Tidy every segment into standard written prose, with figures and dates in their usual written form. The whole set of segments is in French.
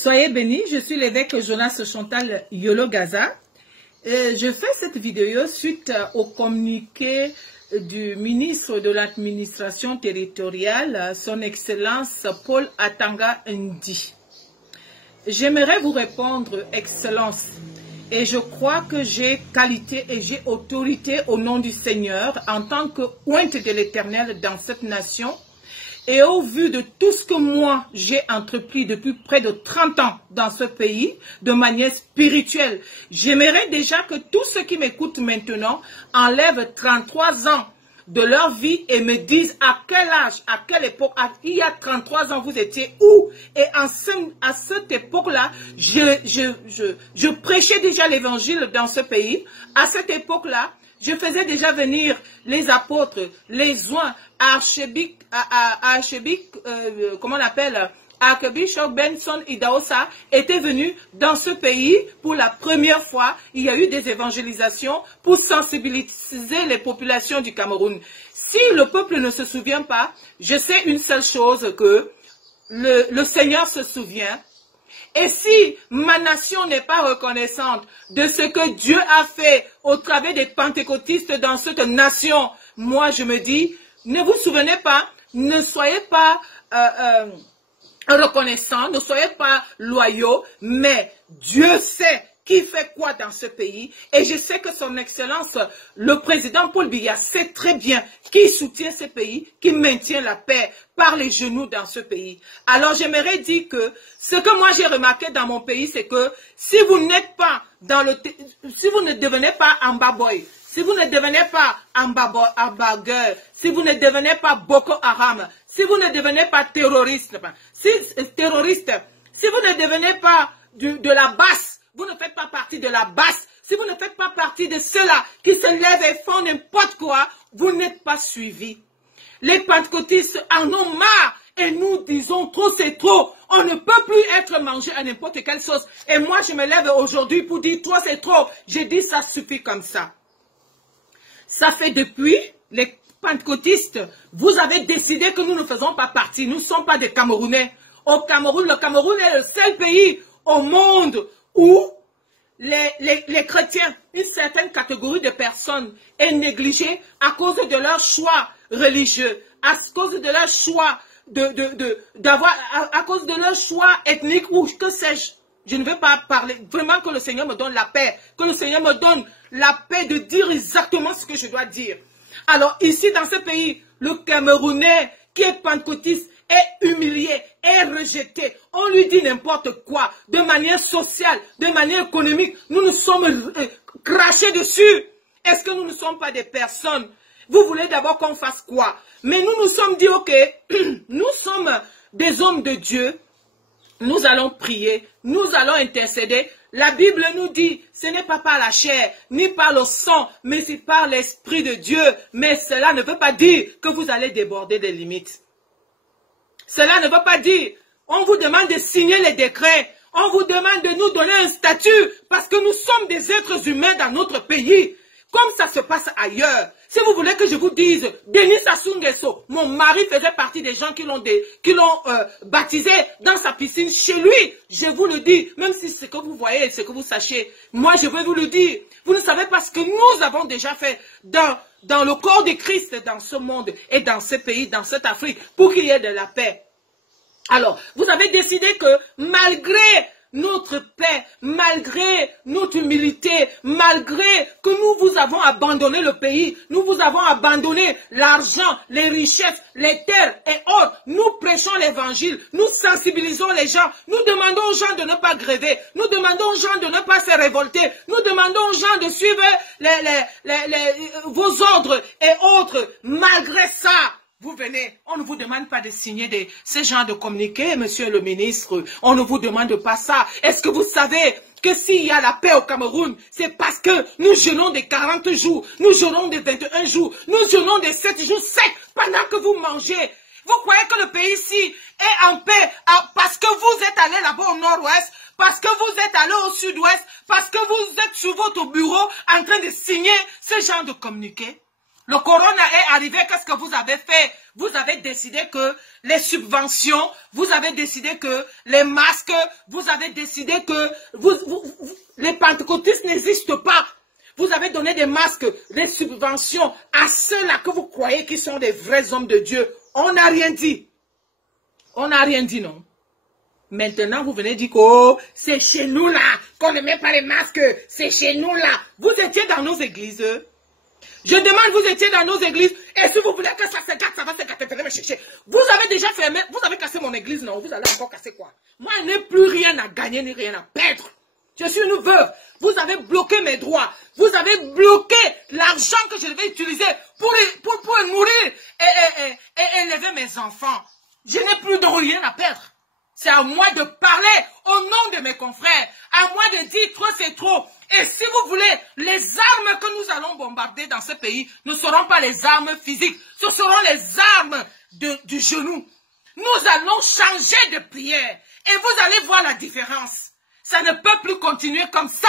Soyez bénis, je suis l'évêque Jonas Chantal Yolo Gaza. Je fais cette vidéo suite au communiqué du ministre de l'administration territoriale, son Excellence Paul Atanga Ndi. J'aimerais vous répondre, Excellence, et je crois que j'ai qualité et j'ai autorité au nom du Seigneur en tant que ointe de l'Éternel dans cette nation. Et au vu de tout ce que moi, j'ai entrepris depuis près de 30 ans dans ce pays, de manière spirituelle, j'aimerais déjà que tous ceux qui m'écoutent maintenant enlèvent 33 ans de leur vie et me disent à quel âge, à quelle époque, il y a 33 ans, vous étiez où? Et à cette époque-là, je prêchais déjà l'évangile dans ce pays. À cette époque-là, je faisais déjà venir les apôtres, les oints, comment on appelle, Archbishop Benson Idahosa était venu dans ce pays pour la première fois. Il y a eu des évangélisations pour sensibiliser les populations du Cameroun. Si le peuple ne se souvient pas, je sais une seule chose, que le Seigneur se souvient. Et si ma nation n'est pas reconnaissante de ce que Dieu a fait au travers des pentecôtistes dans cette nation, moi je me dis, ne vous souvenez pas, ne soyez pas reconnaissants, ne soyez pas loyaux, mais Dieu sait qui fait quoi dans ce pays. Et je sais que son Excellence, le président Paul Biya, sait très bien qui soutient ce pays, qui maintient la paix par les genoux dans ce pays. Alors j'aimerais dire que ce que moi j'ai remarqué dans mon pays, c'est que si vous n'êtes pas dans si vous ne devenez pas Ambaboy, si vous ne devenez pas Ambagueur, si vous ne devenez pas Boko Haram, si vous ne devenez pas terroriste, si vous ne devenez pas de la basse, vous ne faites pas partie de la basse, si vous ne faites pas partie de ceux-là qui se lèvent et font n'importe quoi, vous n'êtes pas suivis. Les pentecôtistes en ont marre et nous disons trop c'est trop. On ne peut plus être mangé à n'importe quelle sauce. Et moi je me lève aujourd'hui pour dire trop c'est trop. J'ai dit ça suffit comme ça. Ça fait depuis les pentecôtistes, vous avez décidé que nous ne faisons pas partie. Nous ne sommes pas des Camerounais. Au Cameroun, le Cameroun est le seul pays au monde où les chrétiens, une certaine catégorie de personnes est négligée à cause de leur choix religieux, à cause de leur choix à cause de leur choix ethnique ou que sais-je. Je ne veux pas parler, vraiment que le Seigneur me donne la paix, que le Seigneur me donne la paix de dire exactement ce que je dois dire. Alors ici dans ce pays, le Camerounais qui est pentecôtiste est humilié, est rejeté. On lui dit n'importe quoi, de manière sociale, de manière économique. Nous nous sommes crachés dessus. Est-ce que nous ne sommes pas des personnes? Vous voulez d'abord qu'on fasse quoi? Mais nous nous sommes dit, ok, nous sommes des hommes de Dieu. Nous allons prier, nous allons intercéder. La Bible nous dit, ce n'est pas par la chair, ni par le sang, mais c'est par l'Esprit de Dieu. Mais cela ne veut pas dire que vous allez déborder des limites. Cela ne veut pas dire, on vous demande de signer les décrets, on vous demande de nous donner un statut, parce que nous sommes des êtres humains dans notre pays, comme ça se passe ailleurs. Si vous voulez que je vous dise, Denis Sassou Nguesso, mon mari faisait partie des gens qui l'ont baptisé dans sa piscine chez lui. Je vous le dis, même si c'est ce que vous voyez, ce que vous sachez, moi je veux vous le dire. Vous ne savez pas ce que nous avons déjà fait dans le corps de Christ, dans ce monde et dans ce pays, dans cette Afrique, pour qu'il y ait de la paix. Alors, vous avez décidé que malgré notre paix, malgré notre humilité, malgré que nous vous avons abandonné le pays, nous vous avons abandonné l'argent, les richesses, les terres et autres, nous prêchons l'évangile, nous sensibilisons les gens, nous demandons aux gens de ne pas gréver, nous demandons aux gens de ne pas se révolter, nous demandons aux gens de suivre vos ordres et autres. Malgré ça, vous venez, on ne vous demande pas de signer ces genres de communiqués, monsieur le ministre. On ne vous demande pas ça. Est-ce que vous savez que s'il y a la paix au Cameroun, c'est parce que nous jeûnons des 40 jours, nous jeûnons des 21 jours, nous jeûnons des 7 jours secs pendant que vous mangez. Vous croyez que le pays ici est en paix parce que vous êtes allé là-bas au nord-ouest, parce que vous êtes allé au sud-ouest, parce que vous êtes sur votre bureau en train de signer ce genre de communiqués? Le corona est arrivé, qu'est-ce que vous avez fait? Vous avez décidé que les subventions, vous avez décidé que les masques, vous avez décidé que les pentecôtistes n'existent pas. Vous avez donné des masques, des subventions à ceux-là que vous croyez qui sont des vrais hommes de Dieu. On n'a rien dit. On n'a rien dit, non. Maintenant, vous venez dire que oh, c'est chez nous là qu'on ne met pas les masques. C'est chez nous là. Vous étiez dans nos églises. Je demande, vous étiez dans nos églises. Et si vous voulez que ça se gâte, ça va se gâter. Venez me chercher. Vous avez déjà fermé, vous avez cassé mon église, non? Vous allez encore casser quoi? Moi, je n'ai plus rien à gagner ni rien à perdre. Je suis une veuve. Vous avez bloqué mes droits. Vous avez bloqué l'argent que je devais utiliser pour mourir et élever mes enfants. Je n'ai plus de rien à perdre. C'est à moi de parler au nom de mes confrères. À moi de dire trop c'est trop. Et si vous voulez, les armes que nous allons bombarder dans ce pays ne seront pas les armes physiques. Ce seront les armes du genou. Nous allons changer de prière. Et vous allez voir la différence. Ça ne peut plus continuer comme ça.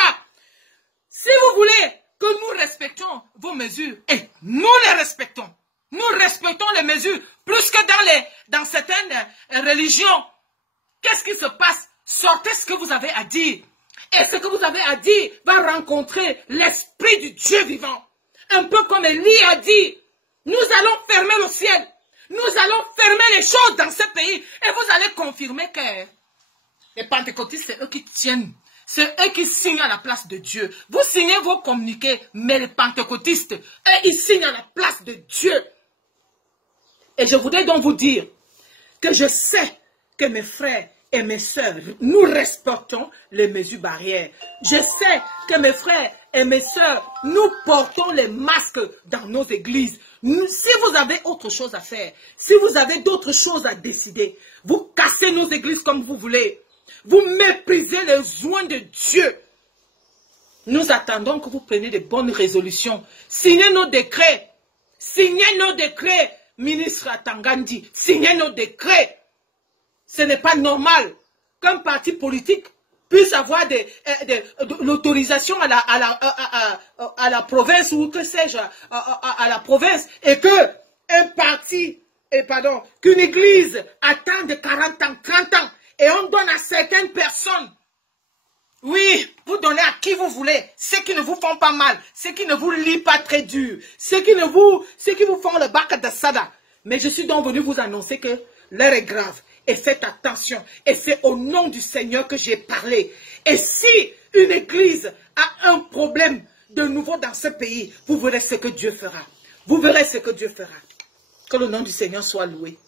Si vous voulez que nous respections vos mesures, et nous les respectons. Nous respectons les mesures plus que dans certaines religions. Qu'est-ce qui se passe? Sortez ce que vous avez à dire. Et ce que vous avez à dire va rencontrer l'esprit du Dieu vivant. Un peu comme Élie a dit, nous allons fermer le ciel. Nous allons fermer les choses dans ce pays. Et vous allez confirmer que les pentecôtistes, c'est eux qui tiennent. C'est eux qui signent à la place de Dieu. Vous signez vos communiqués, mais les pentecôtistes, eux, ils signent à la place de Dieu. Et je voudrais donc vous dire que je sais que mes frères et mes sœurs, nous respectons les mesures barrières. Je sais que mes frères et mes sœurs, nous portons les masques dans nos églises. Si vous avez autre chose à faire, si vous avez d'autres choses à décider, vous cassez nos églises comme vous voulez. Vous méprisez les soins de Dieu. Nous attendons que vous preniez de bonnes résolutions. Signez nos décrets. Signez nos décrets, ministre Atangandi. Signez nos décrets. Ce n'est pas normal qu'un parti politique puisse avoir l'autorisation à la province ou que sais-je, à la province, et que un parti, qu'une église attend de 40 ans, 30 ans, et on donne à certaines personnes. Oui, vous donnez à qui vous voulez, ceux qui ne vous font pas mal, ceux qui ne vous lient pas très dur, ceux qui vous font le bac de sada. Mais je suis donc venu vous annoncer que l'heure est grave. Et faites attention. Et c'est au nom du Seigneur que j'ai parlé. Et si une église a un problème de nouveau dans ce pays, vous verrez ce que Dieu fera. Vous verrez ce que Dieu fera. Que le nom du Seigneur soit loué.